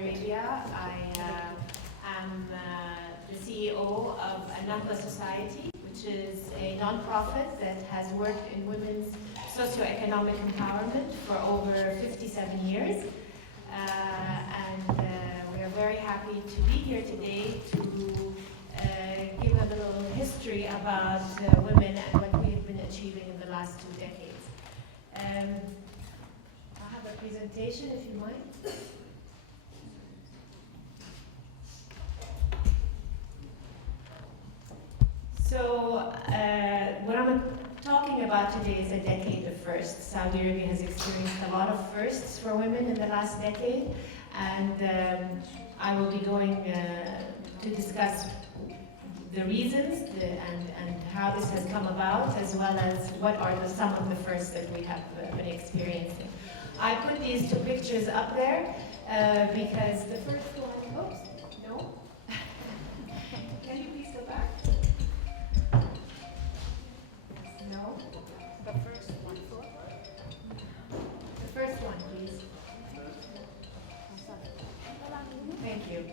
Arabia. I am the CEO of Al-Nahda Society, which is a non-profit that has worked in women's socioeconomic empowerment for over 57 years. We are very happy to be here today to give a little history about women and what we have been achieving in the last 2 decades. I have a presentation, if you mind. So, what I'm talking about today is a decade of firsts. Saudi Arabia has experienced a lot of firsts for women in the last decade, and I will be going to discuss the reasons and how this has come about, as well as what are some of the firsts that we have been experiencing. I put these 2 pictures up there because the first one, oops, no. Can you please go back? No. The first one. The first one, please. Thank you.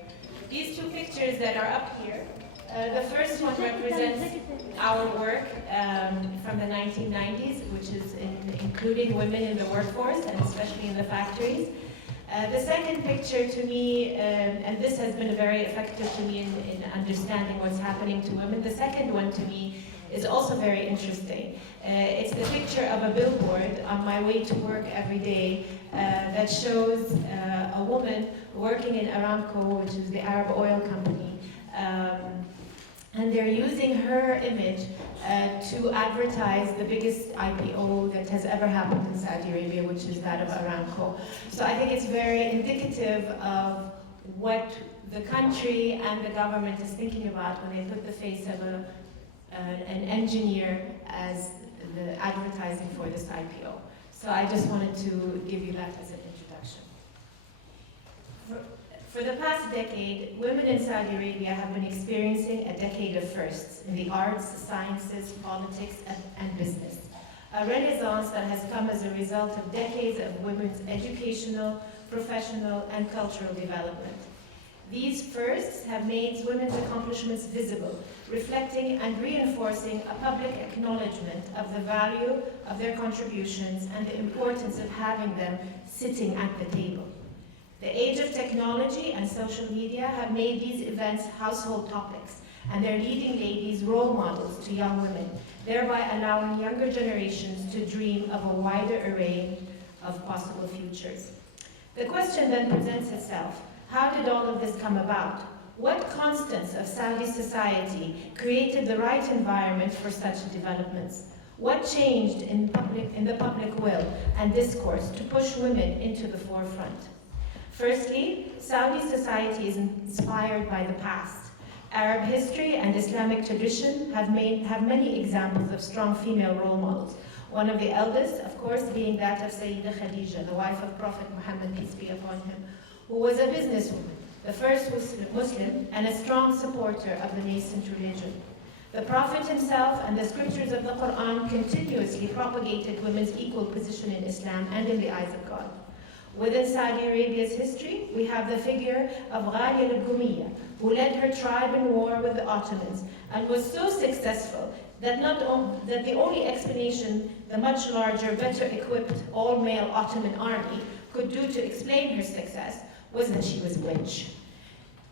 These 2 pictures that are up here, the first one represents our work from the 1990s, which is including women in the workforce and especially in the factories. The second picture to me, and this has been very effective to me in understanding what's happening to women, the second one to me is also very interesting. It's the picture of a billboard on my way to work every day that shows a woman working in Aramco, which is the Arab oil company. And they're using her image to advertise the biggest IPO that has ever happened in Saudi Arabia, which is that of Aramco. So I think it's very indicative of what the country and the government is thinking about when they put the face of an engineer as the advertising for this IPO. So I just wanted to give you that as an introduction. For the past decade, women in Saudi Arabia have been experiencing a decade of firsts in the arts, sciences, politics, and business. A renaissance that has come as a result of decades of women's educational, professional, and cultural development. These firsts have made women's accomplishments visible, reflecting and reinforcing a public acknowledgement of the value of their contributions and the importance of having them sitting at the table. The age of technology and social media have made these events household topics, and they're leading ladies role models to young women, thereby allowing younger generations to dream of a wider array of possible futures. The question then presents itself: how did all of this come about? What constants of Saudi society created the right environment for such developments? What changed in the public will and discourse to push women into the forefront? Firstly, Saudi society is inspired by the past. Arab history and Islamic tradition have many examples of strong female role models. One of the eldest, of course, being that of Sayyida Khadija, the wife of Prophet Muhammad, peace be upon him, who was a businesswoman, the first Muslim, and a strong supporter of the nascent religion. The Prophet himself and the scriptures of the Quran continuously propagated women's equal position in Islam and in the eyes of God. Within Saudi Arabia's history, we have the figure of Ghalia al-Gumiyya, who led her tribe in war with the Ottomans and was so successful that the only explanation the much larger, better equipped, all-male Ottoman army could do to explain her success was that she was a witch.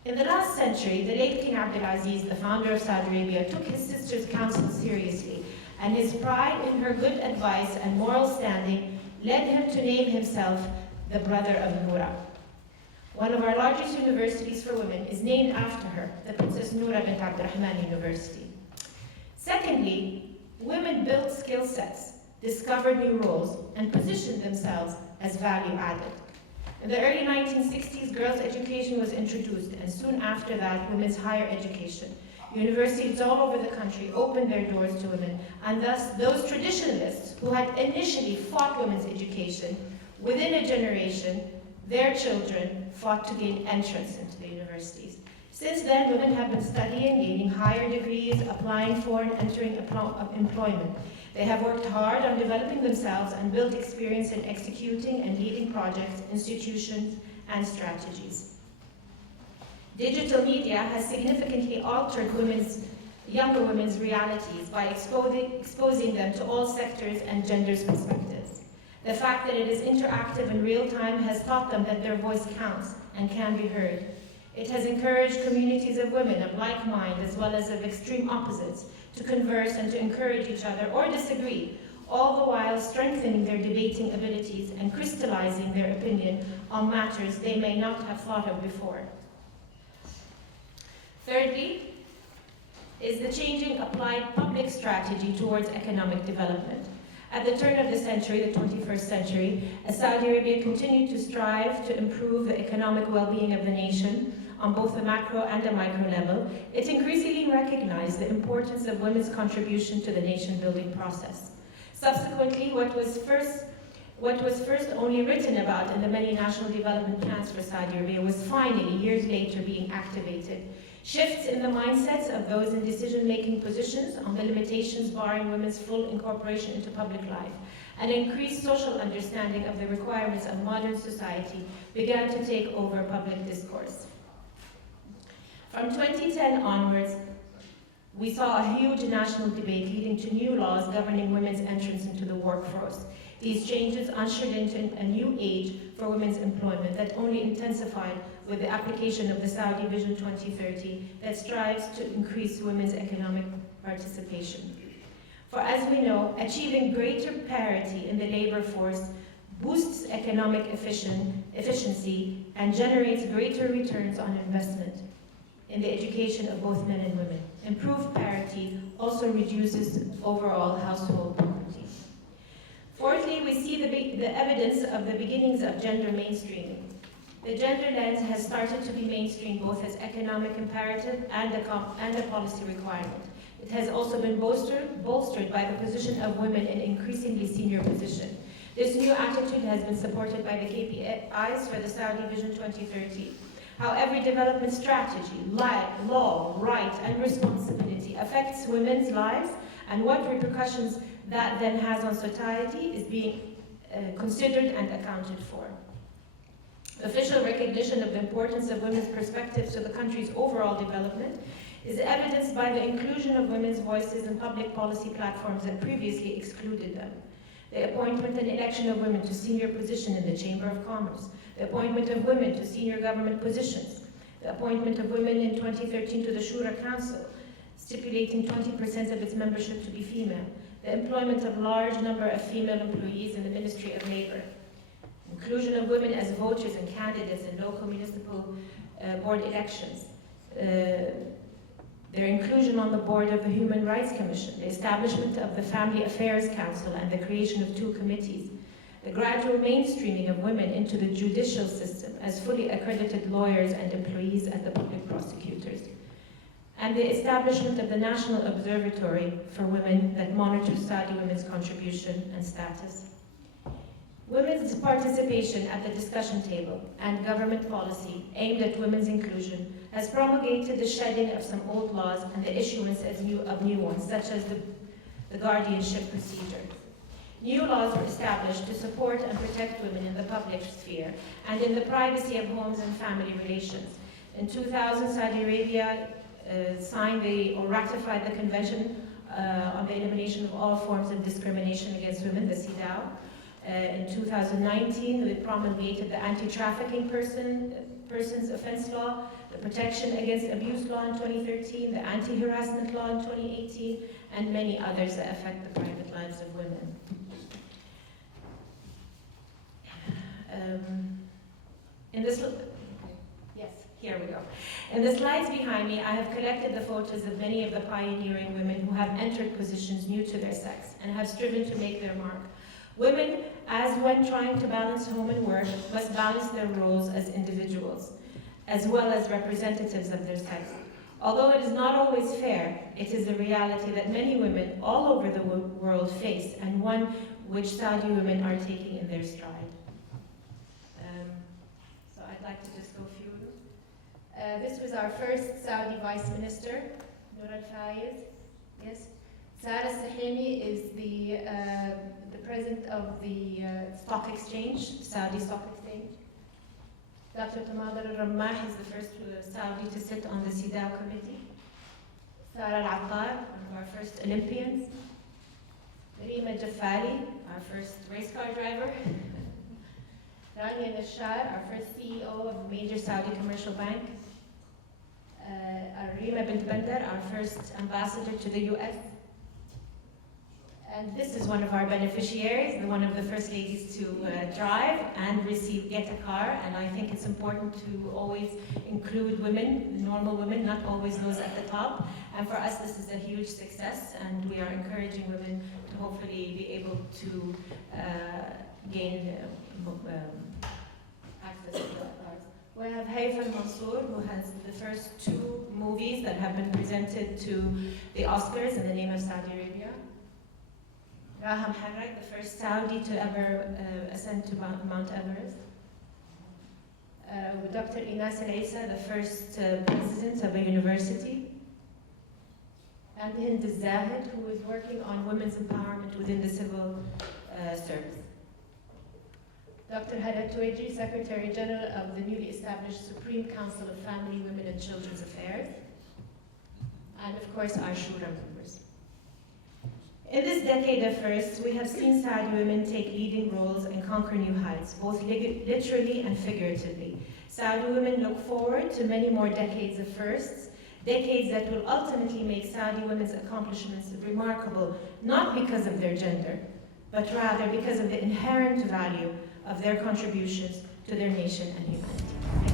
In the last century, the late King Abdulaziz, the founder of Saudi Arabia, took his sister's counsel seriously, and his pride in her good advice and moral standing led him to name himself the brother of Noura. One of our largest universities for women is named after her, the Princess Noura bint Abdurrahman University. Secondly, women built skill sets, discovered new roles, and positioned themselves as value added. In the early 1960s, girls' education was introduced, and soon after that, women's higher education. Universities all over the country opened their doors to women, and thus those traditionalists who had initially fought women's education, within a generation, their children fought to gain entrance into the universities. Since then, women have been studying, gaining higher degrees, applying for and entering employment. They have worked hard on developing themselves and built experience in executing and leading projects, institutions, and strategies. Digital media has significantly altered younger women's realities by exposing them to all sectors and genders' perspectives. The fact that it is interactive in real time has taught them that their voice counts and can be heard. It has encouraged communities of women of like mind as well as of extreme opposites to converse and to encourage each other or disagree, all the while strengthening their debating abilities and crystallizing their opinion on matters they may not have thought of before. Thirdly, is the changing applied public strategy towards economic development. At the turn of the century, the 21st century, as Saudi Arabia continued to strive to improve the economic well-being of the nation on both the macro and the micro level, it increasingly recognized the importance of women's contribution to the nation-building process. Subsequently, what was first only written about in the many national development plans for Saudi Arabia was finally, years later, being activated. Shifts in the mindsets of those in decision-making positions on the limitations barring women's full incorporation into public life, and increased social understanding of the requirements of modern society began to take over public discourse. From 2010 onwards, we saw a huge national debate leading to new laws governing women's entrance into the workforce. These changes ushered into a new age for women's employment that only intensified with the application of the Saudi Vision 2030 that strives to increase women's economic participation. For as we know, achieving greater parity in the labor force boosts economic efficiency and generates greater returns on investment in the education of both men and women. Improved parity also reduces overall household poverty. Fourthly, we see the evidence of the beginnings of gender mainstreaming. The gender lens has started to be mainstreamed both as economic imperative and a policy requirement. It has also been bolstered by the position of women in increasingly senior positions. This new attitude has been supported by the KPIs for the Saudi Vision 2030. How every development strategy, law, right, and responsibility affects women's lives and what repercussions that then has on society is being considered and accounted for. Official recognition of the importance of women's perspectives to the country's overall development is evidenced by the inclusion of women's voices in public policy platforms that previously excluded them. The appointment and election of women to senior positions in the Chamber of Commerce, the appointment of women to senior government positions, the appointment of women in 2013 to the Shura Council, stipulating 20% of its membership to be female, the employment of large number of female employees in the Ministry of Labor, inclusion of women as voters and candidates in local municipal board elections, their inclusion on the board of the Human Rights Commission, the establishment of the Family Affairs Council and the creation of 2 committees, the gradual mainstreaming of women into the judicial system as fully accredited lawyers and employees at the public prosecutors, and the establishment of the National Observatory for Women that monitors Saudi women's contribution and status. Women's participation at the discussion table and government policy aimed at women's inclusion has promulgated the shedding of some old laws and the issuance of new ones, such as the guardianship procedure. New laws were established to support and protect women in the public sphere and in the privacy of homes and family relations. In 2000, Saudi Arabia signed or ratified the Convention on the Elimination of All Forms of Discrimination Against Women, the CEDAW. In 2019, we promulgated the Anti-Trafficking Persons Offense Law, the Protection Against Abuse Law in 2013, the Anti-Harassment Law in 2018, and many others that affect the private lives of women. Here we go. In the slides behind me, I have collected the photos of many of the pioneering women who have entered positions new to their sex and have striven to make their mark. Women, as when trying to balance home and work, must balance their roles as individuals, as well as representatives of their sex. Although it is not always fair, it is a reality that many women all over the world face, and one which Saudi women are taking in their stride. So I'd like to just go through. This was our first Saudi Vice Minister, Nur al-Fayez. Yes. Sarah Sahimi is the president of the stock exchange, Saudi Stock Exchange. Dr. Tamadar al-Rammah is the first Saudi to sit on the CEDAW committee. Sara al-Attar, one of our first Olympians. Rima Jafali, our first race car driver. Rania Nashar, our first CEO of a major Saudi commercial bank. Rima bint Bandar, our first ambassador to the US. And this is one of our beneficiaries, one of the first ladies to drive and get a car. And I think it's important to always include women, normal women, not always those at the top. And for us, this is a huge success, and we are encouraging women to hopefully be able to gain access to the cars. We have Haifa Mansour, who has the first 2 movies that have been presented to the Oscars in the name of Saudi Arabia. Raham Harrak, the first Saudi to ever ascend to Mount Everest. Dr. Inas Al-Isa, the first president of a university. And Hind Zahid, who is working on women's empowerment within the civil service. Dr. Hala Tuwaji, Secretary General of the newly established Supreme Council of Family, Women and Children's Affairs. And of course, our Shura members. In this decade of firsts, we have seen Saudi women take leading roles and conquer new heights, both literally and figuratively. Saudi women look forward to many more decades of firsts, decades that will ultimately make Saudi women's accomplishments remarkable, not because of their gender, but rather because of the inherent value of their contributions to their nation and humanity.